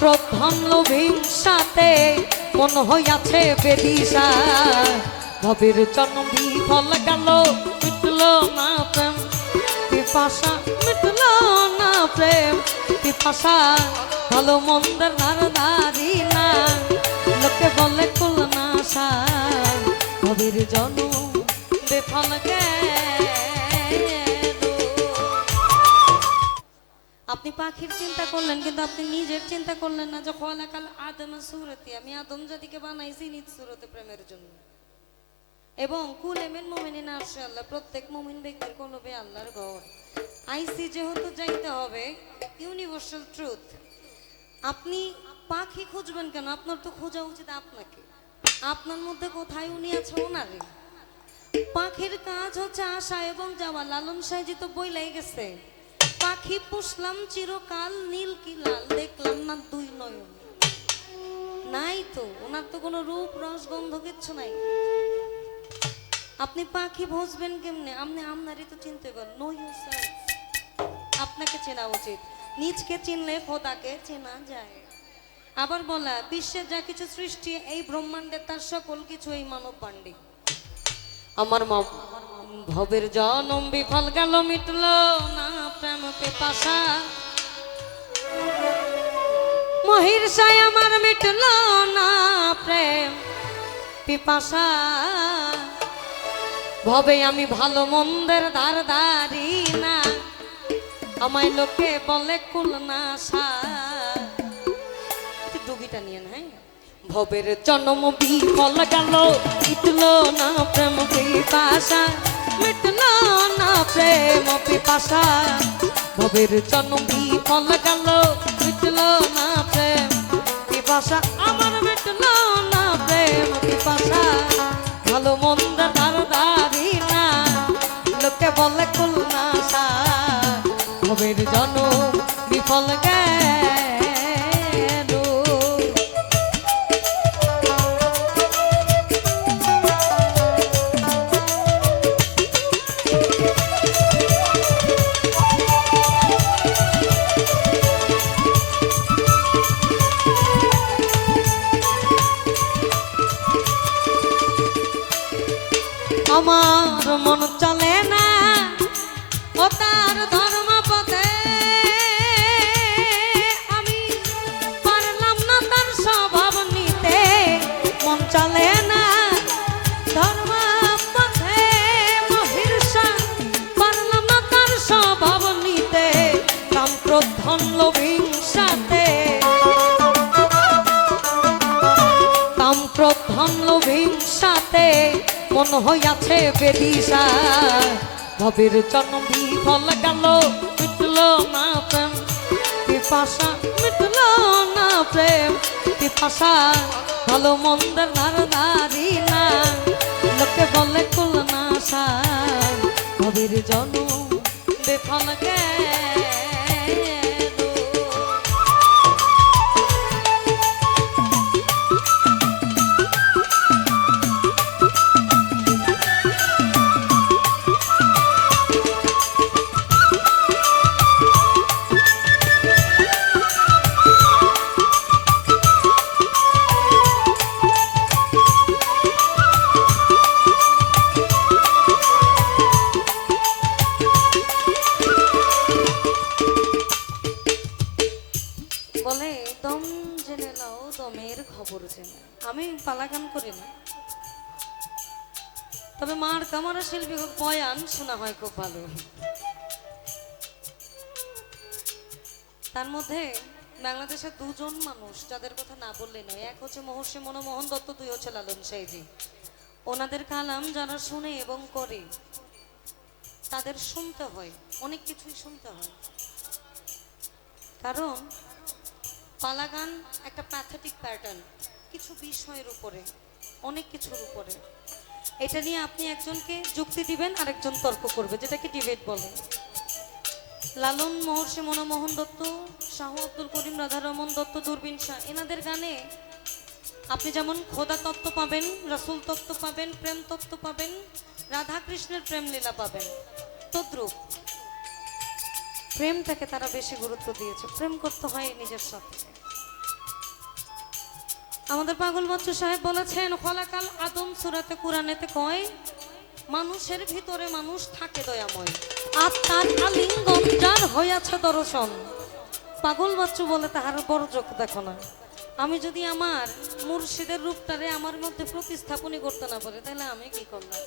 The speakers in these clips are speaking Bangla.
প্রধান লোভিংসাতে মন হইয়াছে বেদিশা, ভবের জন্ম বিফল গেল মিটল না প্রেম পিপাসা, মিটল না প্রেম পিপাসা, ভালো মন্দের ধারধারি না, লোকে বলে কুল না সা, ভবের জন্ম বিফল গেল। আপনি পাখির চিন্তা করলেন কিন্তু আপনি নিজের চিন্তা করলেন না যে খলাকাল আদম সুরতি, আমি আদম জাতিকে বানাইছি নিজ সুরতে প্রেমের জন্য। এবং কুল এমেন মুমিনিন আরশে আল্লাহ, প্রত্যেক মুমিন ব্যক্তির কলবে আল্লাহর ঘর। আইসি যেহেতু যাইতে হবে, ইউনিভার্সাল ট্রুথ। আপনি পাখি খুঁজবেন কেন? আপনার তো খোঁজা উচিত আপনাকে, আপনার মধ্যে কোথায় উনি আছে ওনারে। পাখির কাজ হচ্ছে আসা এবং যাওয়া। লালন সাহেজি তো বইলাই গেছে, পাখি পুষলাম চিরকাল নীল কি লাল দেখলাম না দুই নয়ন। নাই তো, ওনার তো কোনো রূপ রস গন্ধ কিচ্ছু নাই। আপনি পাখি বুঝবেন কেমনে? আপনি আপনারই তো চিনতে পারেন। নো ইউরসেলফ, আপনাকে চেনা উচিত। নিজকে চিনলে খোদাকে চেনা যায়। আবার বলা, বিশ্বের যা কিছু সৃষ্টি এই ব্রহ্মাণ্ডে তার সকল কিছু এই মানব বান্ডি। আমার মা ভবের জনম বিফল গেল মিটল না প্রেম পিপাসা, মহিষায় আমার মিটল না প্রেম পিপাসা, ভবে আমি ভালো মন্দের ধারধারি না, আমায় লোকে বলে কুল না সা। ডুগিটা নিয়ে না, হ্যাঁ। ভবের জন্ম বিফল গেল মিটল না প্রেম পিপাসা, মিটল না প্রেম পিপাসা, ভবের জন্ম বিফল গেল মিটল না প্রেম পিপাসা, আমার মিটল না প্রেম পিপাসা, ভালো মন্দ ধারধারি না, লোকে বলে কুল না সা, ভবের জন্ম বিফল গেল। আমার মন চলে না ও তার ধর্ম পথে, আমি পারলাম না তার স্বভাব নিতে, মন চলে না ধর্ম পথে মহিষা, পারলাম না তার স্বভাব নিতে, কাম ক্রোধ ধন লোভিংসাতে, কাম ক্রোধ ধন লোভিংসাতে মন হইয়াছে বেদিশা, ভবের জন্ম বিফল গেল মিটল না প্রেম পিপাসা, মিটল না প্রেম পিপাসা, ভালো মন্দের ধারধারি না, লোকে বলে কুল না সা, ভবের জন্ম বিফল গেল। বলে দম জেনে নাও দমের খবর জেনে। আমি পালা গান করি না, তবে মার কামারা শিল্পী বয়ান শোনা হয় খুব ভালো। তার মধ্যে বাংলাদেশের দুজন মানুষ যাদের কথা না বললে নয়, এক হচ্ছে মহর্ষি মনমোহন দত্ত, দুই হচ্ছে লালন সাহেজি। ওনাদের কালাম যারা শুনে এবং করে তাদের শুনতে হয়, অনেক কিছুই শুনতে হয়। কারণ পালা গান একটা প্যাথেটিক প্যাটার্ন, কিছু বিষয়ের উপরে, অনেক কিছুর উপরে। এটা নিয়ে আপনি একজনকে যুক্তি দিবেন, আরেকজন তর্ক করবে, যেটাকে ডিবেট বলে। লালন, মহর্ষি মনমোহন দত্ত, শাহ আব্দুল করিম, রাধারমন দত্ত, দূরবীন শাহ, এনাদের গানে আপনি যেমন খোদা তত্ত্ব পাবেন, রাসূল তত্ত্ব পাবেন, প্রেম তত্ত্ব পাবেন, রাধা কৃষ্ণের প্রেম লীলা পাবেন। তদ্রূপ প্রেমটাকে তারা বেশি গুরুত্ব দিয়েছে। প্রেম করতে হয় নিজের সাথে, আমাদের পাগল বাচ্চু সাহেব বলেছেন খলাকাল আদম সূরাতে কুরআনেতে কয় মানুষের ভিতরে মানুষ থাকে দয়াময়, আত্মার আলিঙ্গন যার হইয়াছে দর্শন। পাগল বাচ্চু বলে তাহার বড় চোখ দেখো না। আমি যদি আমার মুর্শিদের রূপটারে আমার মধ্যে প্রতিস্থাপনই করতে না পারি তাহলে আমি কি করলাম?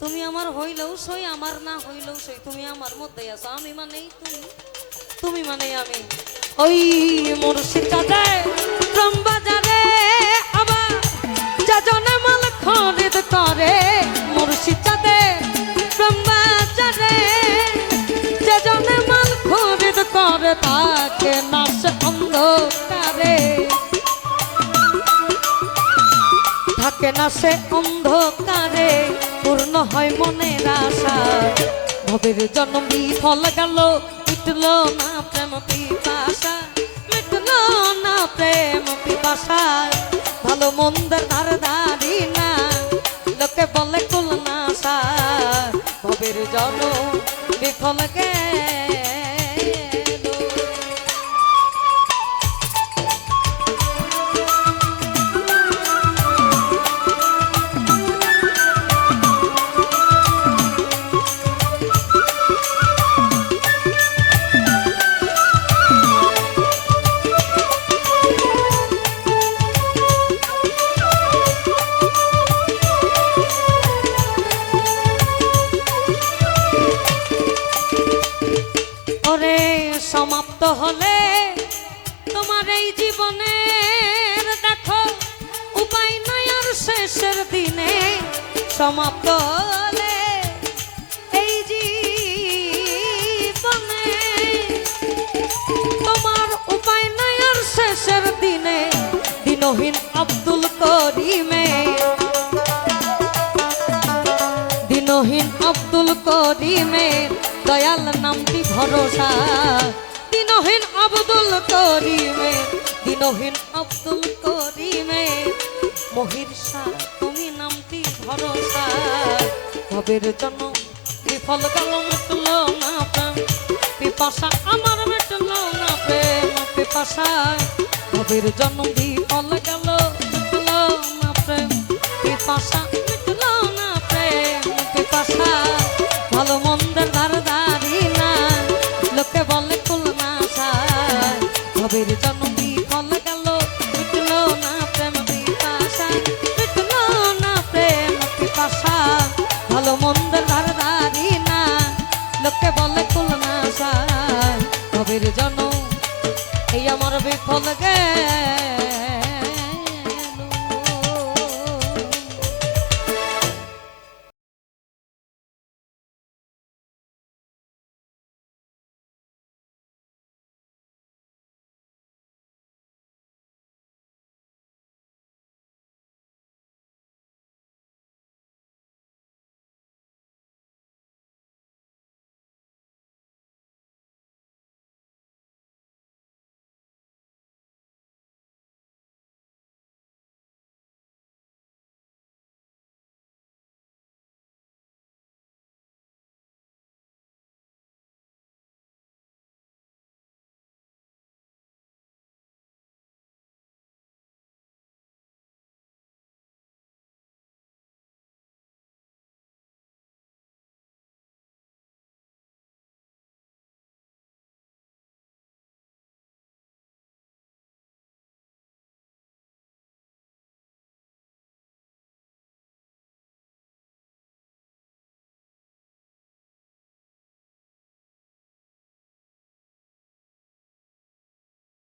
তুমি আমার হইলেও সই, আমার না হইলেও সই, তুমি আমার মধ্যেই আছো। আমি মানেই তুমি, তুমি মানেই আমি। ওই মুর্শিদ চাঁদে শ্রম বাজারে আবার যাজনে মাল খরিদ করে, মুর্শিদ চাঁদে শ্রম বাজারে যাজনে মাল খরিদ করে, তাকে নাশ অন্ধকারে থাকে না সে অন্ধকারে, পূর্ণ হয় মনের আশা। ভবের জন্ম বিফল গেল, মিটল না প্রেম পিপাসা, মিটল না প্রেম পিপাসা। ভালো মন্দের ধার ধারি না, লোকে বলে কুল না সা। ভবের জন্ম বিফল গেল। সমাপ্ত হলে তোমার এই জীবনের দেখো উপায় নাই আর শেষের দিনে, সমাপ্ত হলে এই জীবনে তোমার উপায় নাই আর শেষের দিনে। দিনহীন আব্দুল করিমে, দিনহীন আব্দুল করিমের দয়াল নামটি ভরসা। দিনহীন আব্দুল করিমের, দিনহীন আব্দুল করিমের মহিষা তুমি নামটি ভরসা। ভবের জন্য বিফল গেল, মিটল না প্রেম পিপাসা, আমার মিটল না প্রেম পিপাসা। ভবের জন্য বিফল গেল, মিটল না প্রেম পিপাসা, মিটল না প্রেম পিপাসা। ভালো মন্দের ধার ধারি না, লোকে বলে কুল না সায়। ভবের জন্ম বিফল গেল, মিটল না প্রেম পিপাসা, মিটল না প্রেম পিপাসা। ভালো মন্দের ধার ধারি না, লোকে বলে কুল না সায়। ভবের জন্ম এই আমার বিফল গেল।